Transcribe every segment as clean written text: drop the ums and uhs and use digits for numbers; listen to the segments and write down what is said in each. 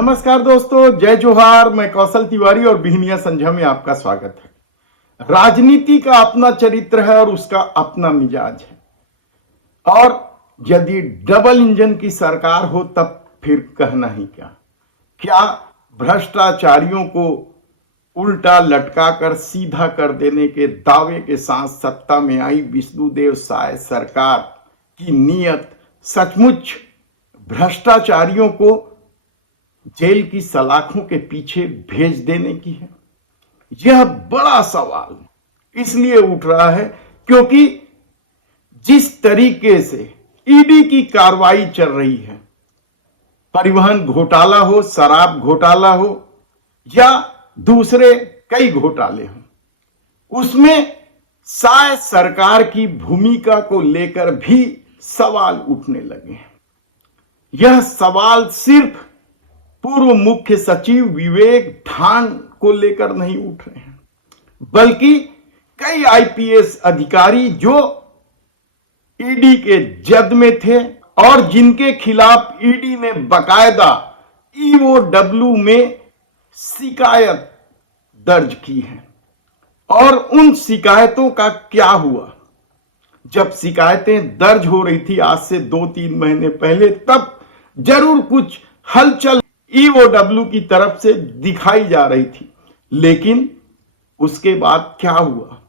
नमस्कार दोस्तों, जय जोहार। मैं कौशल तिवारी और बिहनिया संझा में आपका स्वागत है। राजनीति का अपना चरित्र है और उसका अपना मिजाज है, और यदि डबल इंजन की सरकार हो तब फिर कहना ही क्या। क्या भ्रष्टाचारियों को उल्टा लटकाकर सीधा कर देने के दावे के साथ सत्ता में आई विष्णुदेव साय सरकार की नीयत सचमुच भ्रष्टाचारियों को जेल की सलाखों के पीछे भेज देने की है? यह बड़ा सवाल इसलिए उठ रहा है क्योंकि जिस तरीके से ईडी की कार्रवाई चल रही है, परिवहन घोटाला हो, शराब घोटाला हो या दूसरे कई घोटाले हों, उसमें साय सरकार की भूमिका को लेकर भी सवाल उठने लगे हैं। यह सवाल सिर्फ पूर्व मुख्य सचिव विवेक ढांड को लेकर नहीं उठ रहे हैं, बल्कि कई आईपीएस अधिकारी जो ईडी के जद में थे और जिनके खिलाफ ईडी ने बकायदा ईओडब्ल्यू में शिकायत दर्ज की है। और उन शिकायतों का क्या हुआ? जब शिकायतें दर्ज हो रही थी आज से 2-3 महीने पहले, तब जरूर कुछ हलचल ईओडब्ल्यू की तरफ से दिखाई जा रही थी, लेकिन उसके बाद क्या हुआ?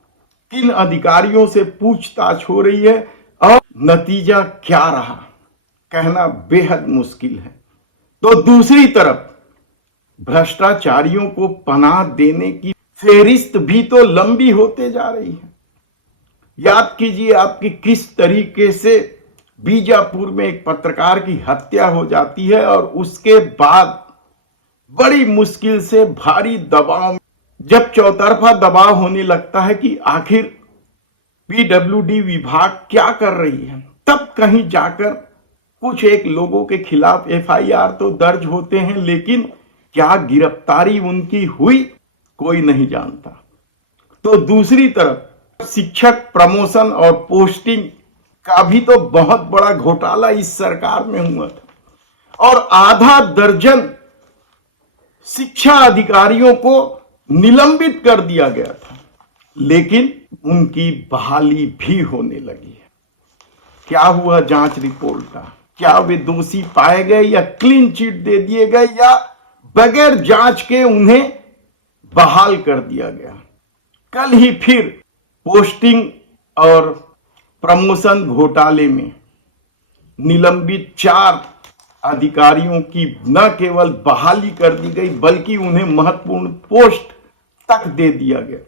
किन अधिकारियों से पूछताछ हो रही है और नतीजा क्या रहा, कहना बेहद मुश्किल है। तो दूसरी तरफ भ्रष्टाचारियों को पनाह देने की फेहरिस्त भी तो लंबी होते जा रही है। याद कीजिए आपकी किस तरीके से बीजापुर में एक पत्रकार की हत्या हो जाती है और उसके बाद बड़ी मुश्किल से भारी दबाव, जब चौतरफा दबाव होने लगता है कि आखिर पीडब्ल्यूडी विभाग क्या कर रही है, तब कहीं जाकर कुछ एक लोगों के खिलाफ एफआईआर तो दर्ज होते हैं, लेकिन क्या गिरफ्तारी उनकी हुई कोई नहीं जानता। तो दूसरी तरफ शिक्षक प्रमोशन और पोस्टिंग का भी तो बहुत बड़ा घोटाला इस सरकार में हुआ था और आधा दर्जन शिक्षा अधिकारियों को निलंबित कर दिया गया था, लेकिन उनकी बहाली भी होने लगी है। क्या हुआ जांच रिपोर्ट का? क्या वे दोषी पाए गए या क्लीन चिट दे दिए गए या बगैर जांच के उन्हें बहाल कर दिया गया? कल ही फिर पोस्टिंग और प्रमोशन घोटाले में निलंबित 4 अधिकारियों की न केवल बहाली कर दी गई बल्कि उन्हें महत्वपूर्ण पोस्ट तक दे दिया गया।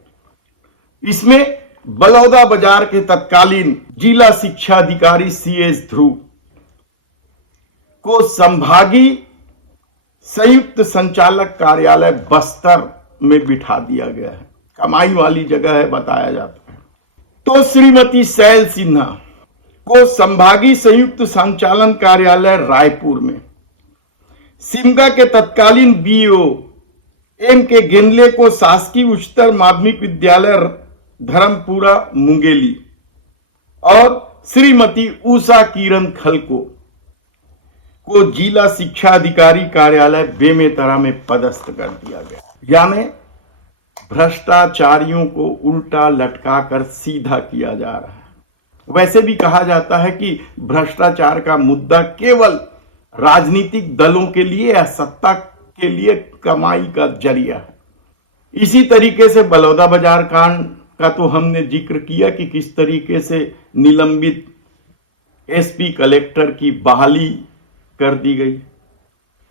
इसमें बलौदाबाजार के तत्कालीन जिला शिक्षा अधिकारी सीएस ध्रुव को संभागीय संयुक्त संचालक कार्यालय बस्तर में बिठा दिया गया है। कमाई वाली जगह है बताया जाता है। तो श्रीमती शैल सिन्हा को संभागीय संयुक्त संचालन कार्यालय रायपुर में, सिमगा के तत्कालीन बीओ एम के गेंदले को शासकीय उच्चतर माध्यमिक विद्यालय धर्मपुरा मुंगेली और श्रीमती उषा किरण खलको को जिला शिक्षा अधिकारी कार्यालय बेमेतरा में पदस्थ कर दिया गया। यानी भ्रष्टाचारियों को उल्टा लटकाकर सीधा किया जा रहा है। वैसे भी कहा जाता है कि भ्रष्टाचार का मुद्दा केवल राजनीतिक दलों के लिए या सत्ता के लिए कमाई का जरिया है। इसी तरीके से बलौदाबाजार कांड का तो हमने जिक्र किया कि किस तरीके से निलंबित एसपी कलेक्टर की बहाली कर दी गई।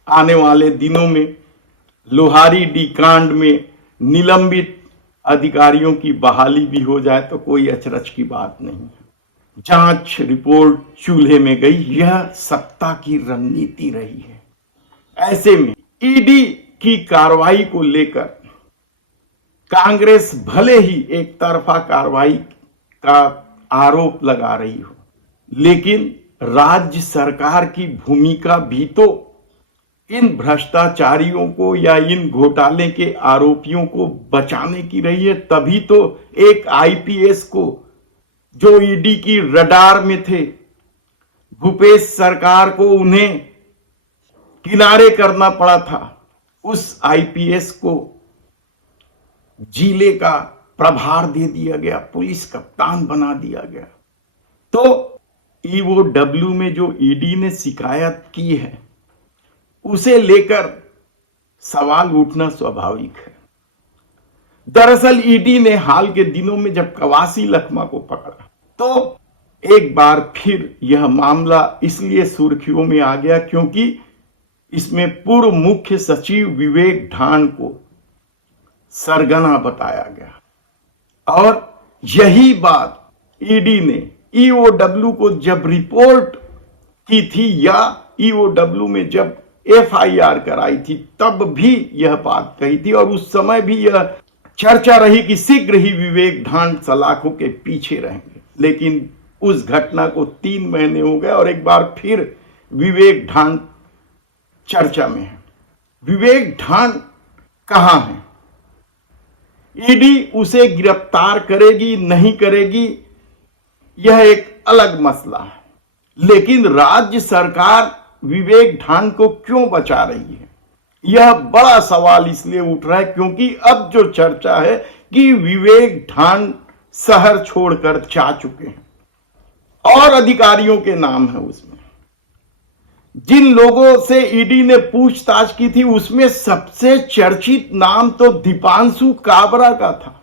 आने वाले दिनों में लोहारी डी कांड में निलंबित अधिकारियों की बहाली भी हो जाए तो कोई अचरज की बात नहीं है। जांच रिपोर्ट चूल्हे में गई, यह सत्ता की रणनीति रही है। ऐसे में ईडी की कार्रवाई को लेकर कांग्रेस भले ही एक तरफा कार्रवाई का आरोप लगा रही हो, लेकिन राज्य सरकार की भूमिका भी तो इन भ्रष्टाचारियों को या इन घोटाले के आरोपियों को बचाने की रही है। तभी तो एक आईपीएस को जो ईडी की रडार में थे, भूपेश सरकार को उन्हें किनारे करना पड़ा था, उस आईपीएस को जिले का प्रभार दे दिया गया, पुलिस कप्तान बना दिया गया। तो ईओडब्ल्यू में जो ईडी ने शिकायत की है उसे लेकर सवाल उठना स्वाभाविक है। दरअसल ईडी ने हाल के दिनों में जब कवासी लखमा को पकड़ा तो एक बार फिर यह मामला इसलिए सुर्खियों में आ गया क्योंकि इसमें पूर्व मुख्य सचिव विवेक ढांड को सरगना बताया गया। और यही बात ईडी ने ईओडब्ल्यू को जब रिपोर्ट की थी या ईओडब्ल्यू में जब एफआईआर कराई थी तब भी यह बात कही थी, और उस समय भी यह चर्चा रही कि शीघ्र ही विवेक ढांड सलाखों के पीछे रहेंगे। लेकिन उस घटना को 3 महीने हो गए और एक बार फिर विवेक ढांड चर्चा में है। विवेक ढांड कहां है? ईडी उसे गिरफ्तार करेगी नहीं करेगी यह एक अलग मसला है, लेकिन राज्य सरकार विवेक ढांड को क्यों बचा रही है यह बड़ा सवाल इसलिए उठ रहा है क्योंकि अब जो चर्चा है कि विवेक ढांड शहर छोड़कर जा चुके हैं और अधिकारियों के नाम है उसमें। जिन लोगों से ईडी ने पूछताछ की थी उसमें सबसे चर्चित नाम तो दीपांशु काबरा का था,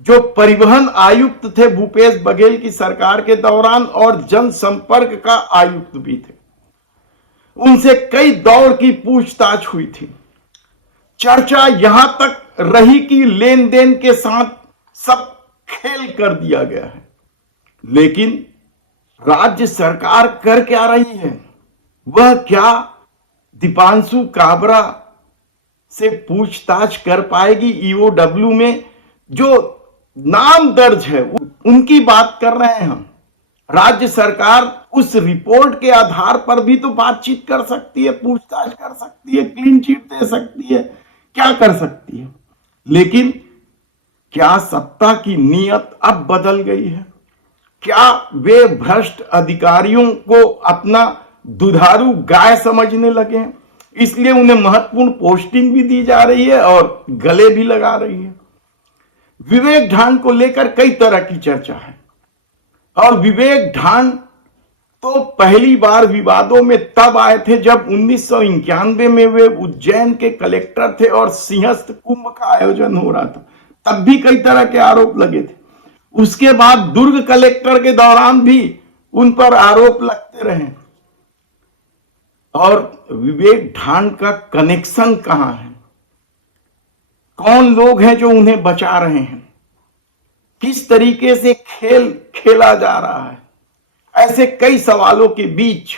जो परिवहन आयुक्त थे भूपेश बघेल की सरकार के दौरान और जनसंपर्क का आयुक्त भी थे। उनसे कई दौर की पूछताछ हुई थी। चर्चा यहां तक रही कि लेन देन के साथ सब खेल कर दिया गया है, लेकिन राज्य सरकार कर क्या रही है? वह क्या दीपांशु काबरा से पूछताछ कर पाएगी? ईओडब्ल्यू में जो नाम दर्ज है उनकी बात कर रहे हैं हम। राज्य सरकार उस रिपोर्ट के आधार पर भी तो बातचीत कर सकती है, पूछताछ कर सकती है, क्लीन चिट दे सकती है, क्या कर सकती है। लेकिन क्या सत्ता की नीयत अब बदल गई है? क्या वे भ्रष्ट अधिकारियों को अपना दुधारू गाय समझने लगे हैं, इसलिए उन्हें महत्वपूर्ण पोस्टिंग भी दी जा रही है और गले भी लगा रही है? विवेक ढांड को लेकर कई तरह की चर्चा है और विवेक ढांड तो पहली बार विवादों में तब आए थे जब 1991 में वे उज्जैन के कलेक्टर थे और सिंहस्थ कुंभ का आयोजन हो रहा था, तब भी कई तरह के आरोप लगे थे। उसके बाद दुर्ग कलेक्टर के दौरान भी उन पर आरोप लगते रहे। और विवेक ढांड का कनेक्शन कहां है? कौन लोग हैं जो उन्हें बचा रहे हैं? किस तरीके से खेल खेला जा रहा है? ऐसे कई सवालों के बीच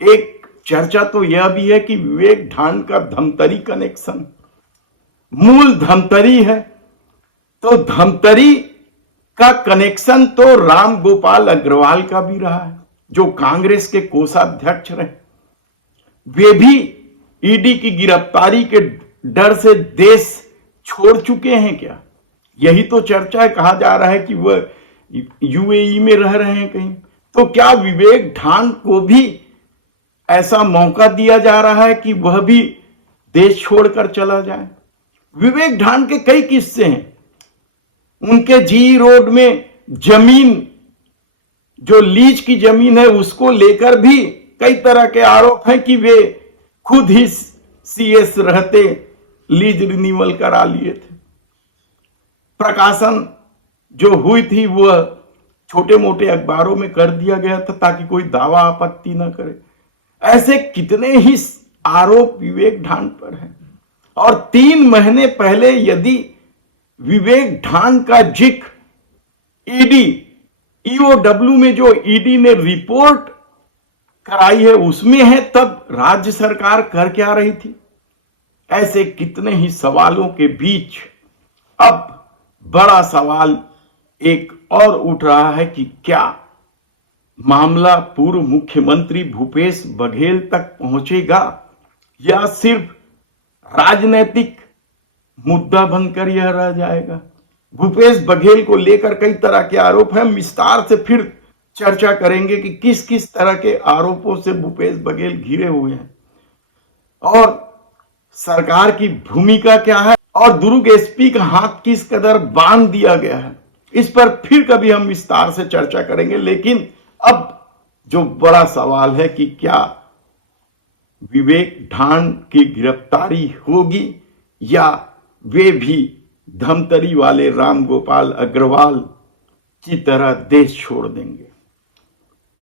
एक चर्चा तो यह भी है कि विवेक ढांड का धमतरी कनेक्शन, मूल धमतरी है, तो धमतरी का कनेक्शन तो राम गोपाल अग्रवाल का भी रहा है जो कांग्रेस के कोषाध्यक्ष रहे। वे भी ईडी की गिरफ्तारी के डर से देश छोड़ चुके हैं क्या? यही तो चर्चा है। कहा जा रहा है कि वह यूएई में रह रहे हैं कहीं। तो क्या विवेक ढांड को भी ऐसा मौका दिया जा रहा है कि वह भी देश छोड़कर चला जाए? विवेक ढांड के कई किस्से हैं। उनके जी रोड में जमीन, जो लीज की जमीन है, उसको लेकर भी कई तरह के आरोप हैं कि वे खुद ही सीएस रहते लीज रिन्यूअल करा लिए थे। प्रकाशन जो हुई थी वह छोटे मोटे अखबारों में कर दिया गया था ताकि कोई दावा आपत्ति न करे। ऐसे कितने ही आरोप विवेक ढांड पर हैं। और 3 महीने पहले यदि विवेक ढांड का जिक्र ईओडब्ल्यू में जो ईडी ने रिपोर्ट कराई है उसमें है, तब राज्य सरकार कर क्या रही थी? ऐसे कितने ही सवालों के बीच अब बड़ा सवाल एक और उठ रहा है कि क्या मामला पूर्व मुख्यमंत्री भूपेश बघेल तक पहुंचेगा या सिर्फ राजनीतिक मुद्दा बनकर यह रह जाएगा? भूपेश बघेल को लेकर कई तरह के आरोप हैं। विस्तार से फिर चर्चा करेंगे कि किस किस तरह के आरोपों से भूपेश बघेल घिरे हुए हैं। और सरकार की भूमिका क्या है और दुर्ग एसपी का हाथ किस कदर बांध दिया गया है, इस पर फिर कभी हम विस्तार से चर्चा करेंगे। लेकिन अब जो बड़ा सवाल है कि क्या विवेक ढांड की गिरफ्तारी होगी या वे भी धमतरी वाले राम गोपाल अग्रवाल की तरह देश छोड़ देंगे।